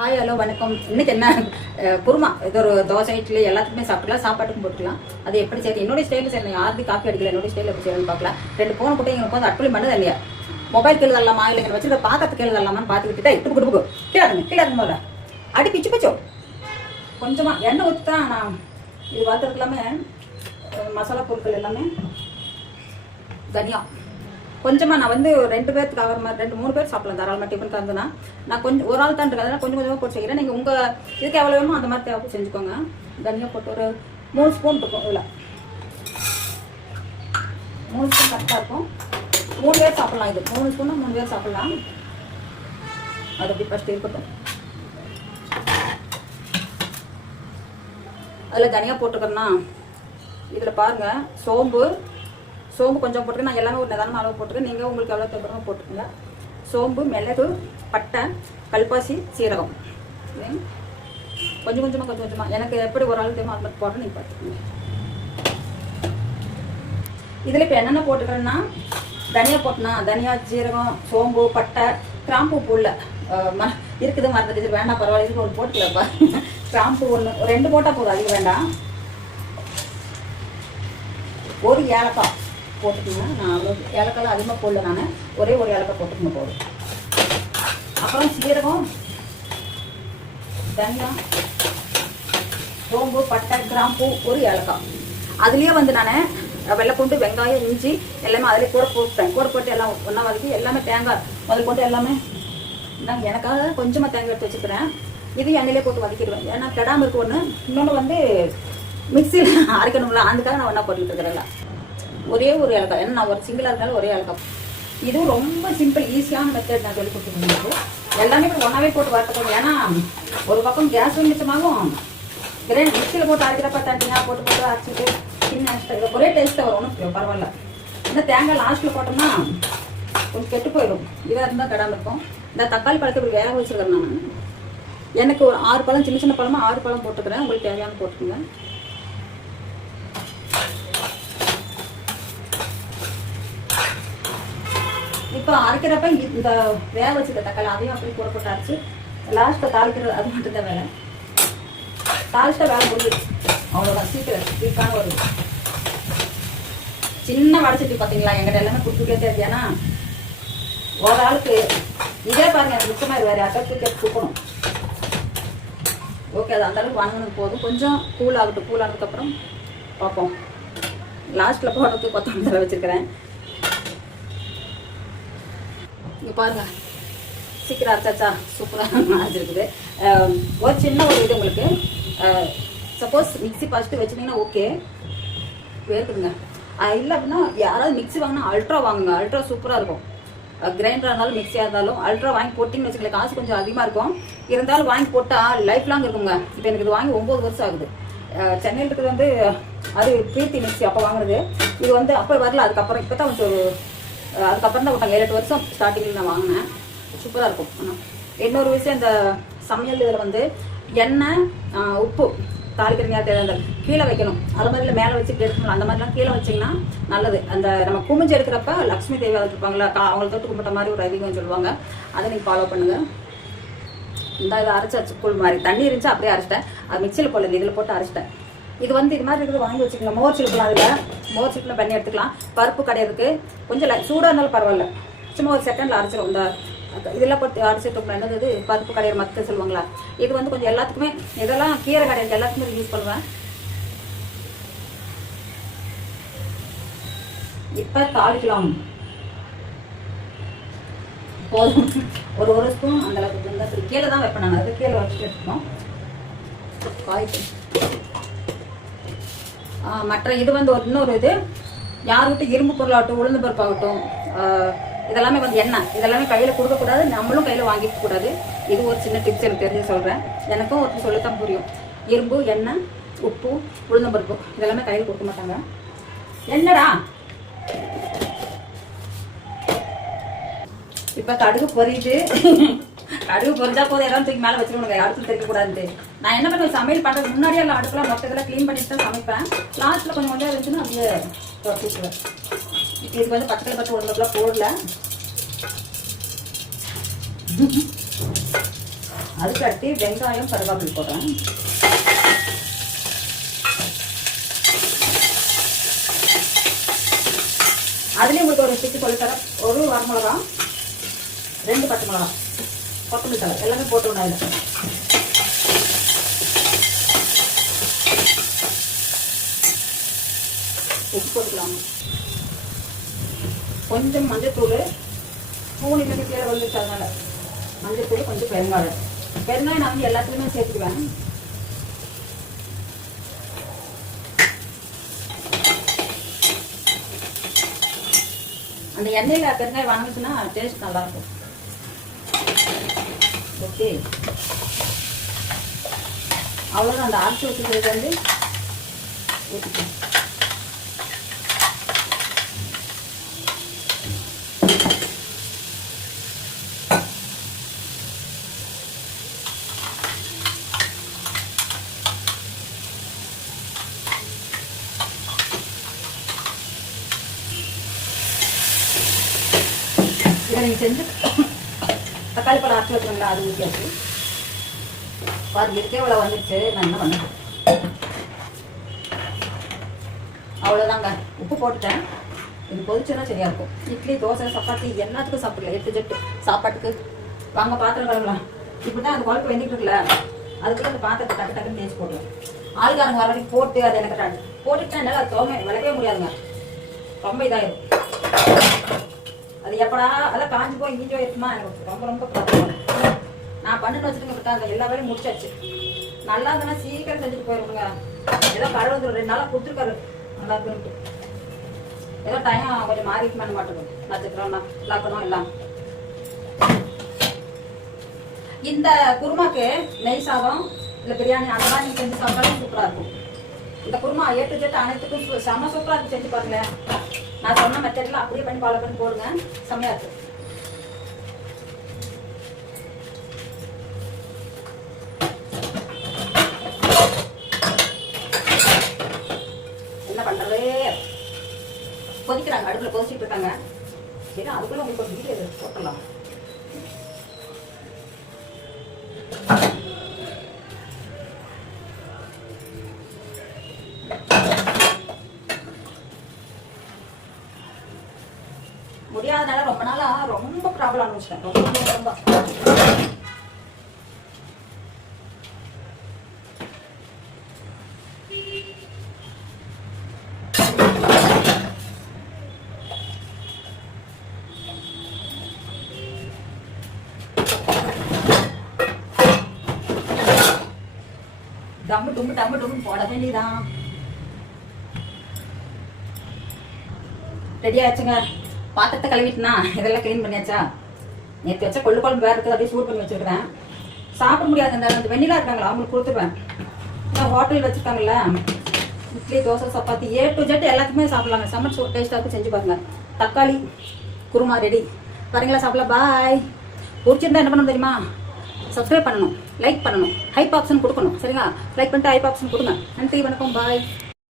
Hi hello வணக்கம். இன்னைக்கு என்ன குருமா, இது ஒரு தோசை இட்லி எல்லாத்துக்குமே சாப்பிடலாம், சாப்பாட்டுக்கும் போட்டுக்கலாம். அது எப்படி சரி என்னோட ஸ்டைலில் சரி, யாருக்கு காப்பி அடிக்கல, என்னோட ஸ்டைலில் எப்படி செய்யணும்னு பார்க்கலாம். 2 போன போட்டு இங்கே உட்காந்து அட்டுலி பண்ணது இல்லையா, மொபைல் கீழே தரலாமா இல்லை வச்சுருக்க பாத்திரத்து கீழே தரலாமான்னு பார்த்து விட்டுட்டா இட்டு கொடுப்பு கீழே போல அடி பிச்சு பிச்சோ கொஞ்சமாக எண்ணெய் ஊற்றி தான் நான் இது வளர்த்துறது எல்லாமே மசாலா பொருட்கள் எல்லாமே தனியா கொஞ்சமாக நான் வந்து 2 பேருக்கு ஆகிற மாதிரி 2-3 பேர் சாப்பிடலாம் தாராளமாக. டிஃபன் தந்துனா நான் கொஞ்சம் ஒரு ஆள் தான் இருக்கிறதுனால கொஞ்சம் கொஞ்சமாக போட்டு செய்கிறேன். நீங்கள் உங்கள் இதுக்கு எவ்வளோ வேணுமோ அந்த மாதிரி தேவை செஞ்சுக்கோங்க. தனியாக போட்டு ஒரு 3 ஸ்பூன் இருக்கும். இதில் 3 ஸ்பூன் கரெக்டாக இருக்கும். 3 பேர் சாப்பிட்லாம். இது 3 ஸ்பூன்னா 3 பேர் சாப்பிட்லாம். அது அப்படி ஃபஸ்ட்டு இருக்கட்டும். அதில் தனியாக போட்டுக்கிறேன்னா இதில் பாருங்கள், சோம்பு கொஞ்சம் போட்டுருக்கேன். நான் எல்லாமே ஒரு நிதானமாக அளவு போட்டுருக்கேன். நீங்கள் உங்களுக்கு எவ்வளோ தேவைப்படுமோ போட்டுக்கோங்க. சோம்பு, மிளகு, பட்டை, கல்பாசி, சீரகம் கொஞ்சம் கொஞ்சமாக எனக்கு எப்படி ஒரு ஆள் தேவை அது மாதிரி போடுறேன். நீங்கள் பார்த்துக்கோங்க. இதில் இப்போ என்னென்ன போட்டுக்கிறேன்னா தனியாக போட்டேன்னா தனியா, சீரகம், சோம்பு, பட்டை, கிராம்பு புல்ல இருக்குது மறந்துட்டு வேண்டாம் பரவாயில்ல, இதுக்கு ஒரு போட்டுக்கலப்பா. கிராம்பு 2 போட்டால் போதும், அதிகம் வேண்டாம். ஒரு ஏலக்காய் போட்டுக்கோங்க. நான் அவ்வளோ ஏலக்காய் அதிகமாக போடல, நான் ஒரே ஒரு ஏலக்காய் போட்டுக்கோங்க போதும். அப்புறம் சீரகம், தனியா, சோம்பு, பட்டை, கிராம்பூ, ஒரு ஏலக்காய். அதுலேயே வந்து நான் வெள்ளைப்பூண்டு, வெங்காயம், இஞ்சி எல்லாமே அதிலே கூட போட்டு எல்லாம் ஒன்றா வதக்கி எல்லாமே தேங்காய் முதல் போட்டு எல்லாமே நாங்கள் எனக்காக கொஞ்சமாக தேங்காய் எடுத்து வச்சுக்கிறேன். இது எண்ணெயிலே போட்டு வதக்கிடுவேன். ஏன்னா கெடாமல் இருக்கு ஒன்று. இன்னொன்று வந்து மிக்சியில் அரைக்கணும்ல, அதுக்காக நான் ஒன்றா போட்டுக்கிட்டு இருக்கிறேன். ஒரே ஒரு ஏலக்காய், ஏன்னா நான் ஒரு சிங்கிளாக இருந்தாலும் ஒரே ஏலக்காய். இதுவும் ரொம்ப சிம்பிள் ஈஸியான மெத்தட் நான் சொல்லி கொடுத்துருக்கேன். எல்லாமே இப்போ ஒன்றாவே போட்டு வறுத்துக்கணும். ஏன்னா ஒரு பக்கம் கேஸ் மிச்சமாகும். மிக்சியில் போட்டு அரைக்கிறப்ப தண்ணியாக போட்டு அரைச்சிட்டு சின்ன இதை ஒரே டேஸ்ட்டாக வரும். ஒன்றும் பரவாயில்ல. இன்னும் தேங்காய் லாஸ்ட்டில் போட்டோம்னா கொஞ்சம் கெட்டு போயிடும். இதாக இருந்தால் கெடாமல் இருக்கும். இந்த தக்காளி பழத்தை இப்படி வேக வச்சுருக்கிறேன் நான். எனக்கு ஒரு 6 பழம், சின்ன பழமாக 6 பழம் போட்டுக்கிறேன். உங்களுக்கு தேவையான போட்டுக்கோங்க. இப்போ அரைக்கிறப்ப இந்த வேக வச்சுருக்க தக்காளி அதையும் அப்படி போட்டு அரைச்சி லாஸ்ட்டை தாளிக்கிறது, அது மட்டும்தான் வேலை. தாளிச்சிட்டா வேலை முடியுது, அவ்வளோதான். சீக்கிரமான ஒரு சின்ன வடைச்சட்டி பார்த்தீங்களா, எங்கிட்ட எல்லாமே கொடுத்துட்டே தெரியுது. ஏன்னா ஒரு ஆளுக்கு இதே பாருங்க, எனக்கு மிச்சமாக இது வேறு யாருக்காவது தூக்கணும். ஓகே, அது அந்தளவுக்கு வாங்கினது போதும். கொஞ்சம் கூல் ஆனதுக்கப்புறம் பார்ப்போம். லாஸ்ட்டில் போடுறதுக்கு கொத்தமல்லி வச்சுருக்கிறேன். இங்கே பாருங்கள், சீக்கிரம் அரைச்சாச்சா, சூப்பராக அரைச்சிருக்குது. ஒரு சின்ன ஒரு இது உங்களுக்கு, சப்போஸ் மிக்ஸி ஃபஸ்ட்டு வச்சுட்டிங்கன்னா ஓகே இருக்குதுங்க. இல்லை அப்படின்னா யாராவது மிக்ஸி வாங்கினா அல்ட்ரா வாங்குங்க. அல்ட்ரா சூப்பராக இருக்கும். கிரைண்டராக இருந்தாலும் மிக்ஸியாக இருந்தாலும் அல்ட்ரா வாங்கி போட்டிங்கன்னு வச்சுக்கோங்களேன். காசு கொஞ்சம் அதிகமாக இருக்கும், இருந்தாலும் வாங்கி போட்டால் லைஃப் லாங் இருக்குங்க. இப்போ எனக்கு இது வாங்கி 9 வருஷம் ஆகுது. சென்னையில் இருக்கிறது வந்து அது பிரீத்தி மிக்ஸி அப்போ வாங்குறது. இது வந்து அப்போ வரல, அதுக்கப்புறம் இப்போ தான் கொஞ்சம் அதுக்கப்புறம் தான் விட்டாங்க. 7-8 வருஷம் ஸ்டார்டிங்கில் நான் வாங்கினேன். சூப்பராக இருக்கும். ஆனால் இன்னொரு விஷயம், இந்த சமையல் இதில் வந்து எண்ணெய், உப்பு தாளிக்கிறீங்க தேவை கீழே வைக்கணும். அது மாதிரி இல்லை மேலே வச்சுட்டு எடுக்கணும். அந்த மாதிரிலாம் கீழே வச்சிங்கன்னா நல்லது. அந்த நம்ம குமிஞ்சு எடுக்கிறப்ப லக்ஷ்மி தேவி இருப்பாங்களா, அவங்கள தொட்டு கும்பிட்ட மாதிரி ஒரு அதிகம் சொல்லுவாங்க. அதை நீங்கள் ஃபாலோ பண்ணுங்கள். இந்த இதை அரைச்சாச்சு கூழ் மாதிரி. தண்ணி இருந்துச்சு அப்படியே அரைச்சிட்டேன். அது மிக்சியில் போடல, இதில் போட்டு அரைச்சிட்டேன். இது வந்து இது மாதிரி இருக்கிறது வாங்கி வச்சுக்கலாம். மோர் சிலுக்கலாம். அதில் மோர் சிலுக்கில் பண்ணி எடுத்துக்கலாம். பருப்பு கடையிறதுக்கு கொஞ்சம் சூடாக இருந்தாலும் பரவாயில்ல, சும்மா ஒரு செகண்டில் அரைச்சிடும். இந்த இதெல்லாம் போட்டு அரைச்சிட்டு என்னது பருப்பு கடையிற மற்ற சொல்லுவாங்களா, இது வந்து கொஞ்சம் எல்லாத்துக்குமே, இதெல்லாம் கீரை கடையிறது எல்லாத்துக்குமே யூஸ் பண்ணுவேன். இப்போ தாளிக்கலாம். போதும், ஒரு ஸ்பூன் அந்த அளவுக்கு இருந்தால் கீழே தான் வைப்பேன். நாங்கள் அது கீழே வச்சுட்டு எடுத்துக்கோம். காய்க்கு மற்ற இது வந்து இன்னொரு இது, யாருக்கிட்ட இரும்பு பொருளாகட்டும், உளுந்து பருப்பாகட்டும், இதெல்லாமே வந்து எண்ணெய் இதெல்லாமே கையில் கொடுக்கக்கூடாது, நம்மளும் கையில் வாங்கிக்க கூடாது. இது ஒரு சின்ன டிப்ஸ் எனக்கு தெரிஞ்சு சொல்கிறேன். எனக்கும் ஒருத்தர் சொல்லித்தான் புரியும். இரும்பு, எண்ணெய், உப்பு, உளுந்து பருப்பு இதெல்லாமே கையில் கொடுக்க மாட்டாங்க. என்னடா இப்போ கடுகு பொரியுது. கடுகு பொரிஞ்சா போதும், ஏதாவது தூக்கி மேலே வச்சுருவாங்க, அடுத்து தெரியக்கூடாதுன்ட்டு. நான் என்ன பண்ணுவேன், சமையல் பண்ணுறது முன்னாடியே எல்லாம் அடுப்பெல்லாம் மொத்தத்தில் க்ளீன் பண்ணிட்டு தான் சமைப்பேன். லாஸ்ட்டில் கொஞ்சம் இருந்துச்சுன்னா அப்படியே தூக்குவேன். இதுக்கு வந்து பச்சை பச்சை உடம்புக்குலாம் போடல. அதுக்கடுத்து வெங்காயம் கருவேப்பிலை போடுறேன். அதுலேயும் உங்களுக்கு ஒரு ஸ்டிக்கு சொல்லித்தரேன். ஒரு வரமிளகா, 2 பச்சை மிளகா, கொத்தமல்லி தழை எல்லாமே போட்டு விடணும். அதில் உப்பு போட்டுக்கலாம். கொஞ்சம் மஞ்சத்தூள், 3 மில்லி கீழே வந்துச்சு. அதனால மஞ்சத்தூள், கொஞ்சம் பெருங்காயம். பெருங்காயம் நான் வந்து எல்லாத்துலேயுமே சேர்த்துக்குவேன். அந்த எண்ணெயில் பெருங்காயம் வாங்கிச்சுன்னா டேஸ்ட் நல்லாயிருக்கும். ஓகே, அவ்வளோதான். அந்த அரைச்சி வச்சுக்கிறது வந்து ஊற்றிக்கலாம். இதை நீங்கள் செஞ்சு தக்காளி பழம் அரைச்சி வச்சுருங்களா, அது ஊற்றியாச்சு. பாருங்க இருக்கே இவ்வளோ வந்துடுச்சு. நான் என்ன பண்ணேன், அவ்வளோதாங்க. உப்பு போட்டுட்டேன். இது கொதிச்சுன்னா சரியா இருக்கும். இட்லி, தோசை, சப்பாத்தி எல்லாத்துக்கும் சாப்பிடலாம். 8 ஜெட்டு சாப்பாட்டுக்கு. வாங்க பாத்திரம் கழுவலாம். இப்படி தான் அந்த குழம்பு வெந்துட்டு இருக்குல்ல, அதுக்குள்ள அந்த பாத்திரத்தை டக்கு டக்குன்னு தேய்ச்சி போட்டுருவேன். ஆளுக்காரங்க வர வரைக்கும் போட்டு அதை எனக்கு போட்டுட்டேன். என்னால் அது தோமை விளக்கவே முடியாதுங்க, ரொம்ப இதாகிடும். அது எப்படா அதெல்லாம் காஞ்சி போய் இஞ்சி இருக்குமா, எனக்கு ரொம்ப ரொம்ப ப்ராப்ளம். நான் பண்ணுன்னு வச்சுட்டு அந்த எல்லா வேலையும் முடிச்சாச்சு. நல்லா இருந்தால் சீக்கிரம் செஞ்சுட்டு போயிருங்க. ஏதோ கடவுள் 2 நாளாக கொடுத்துருக்காரு நல்லா இருக்குன்ட்டு. ஏதோ டைம் கொஞ்சம் மாறிட்டு பண்ண மாட்டேங்குது. நட்சத்திரம் லக்கணம் எல்லாம். இந்த குருமாக்கு நெய் சாதம் இல்லை பிரியாணி அதெல்லாம் நீங்கள் செஞ்சு சாப்பிட்டாலும் சூப்பராக இருக்கும். இந்த குருமா A to Z அனைத்துக்கும் செம்ம சூப்பராக இருக்கு. செஞ்சு பாருங்களேன். நான் சொன்ன மெத்தட்ல அப்படியே பண்ணி ஃபாலோ பண்ணி போடுங்க. செம்மையா இருக்கு. என்ன பண்றது, கொதிக்கிறாங்க, அடுப்புல கொதிச்சுட்டு இருக்காங்க. சரி, அதுக்குள்ள உங்களுக்கு ஒரு வீடியோ போட்டுடலாம். முடியாதனால ரொம்ப நாளா ரொம்ப ப்ராப்ளம் ஆரம்பிச்சிட்டேன். ரொம்ப டம்மு டும்மு போட வேண்டியதான். ரெடி ஆச்சுங்க. பாத்திரத்தை கழுவிட்டுனா இதெல்லாம் கிளீன் பண்ணியாச்சா. நேற்று வச்சா கொள்ளு குழம்பு வேறு இருக்குது, அப்படியே சூடு பண்ணி வச்சுருக்கிறேன். சாப்பிட முடியாது. அந்த வெண்ணிலா இருக்காங்களா அவங்களுக்கு கொடுத்துருவேன். ஹோட்டல் வச்சுருக்காங்கல்ல, idli, dosa, chapati A to Z எல்லாத்துக்குமே சாப்பிடலாங்க. செம்ம டேஸ்ட்டாக இருக்கும். செஞ்சு பாருங்க. தக்காளி குருமா ரெடி. பாருங்களா, சாப்பிடலாம். பாய். பிடிச்சிருந்தா என்ன பண்ணணும் தெரியுமா, சப்ஸ்கிரைப் பண்ணணும், லைக் பண்ணணும், ஹைப் ஆப்ஷன் கொடுக்கணும். சரிங்களா, லைக் பண்ணிட்டு ஹைப் ஆப்ஷன் கொடுங்க. நன்றி, வணக்கம், பாய்.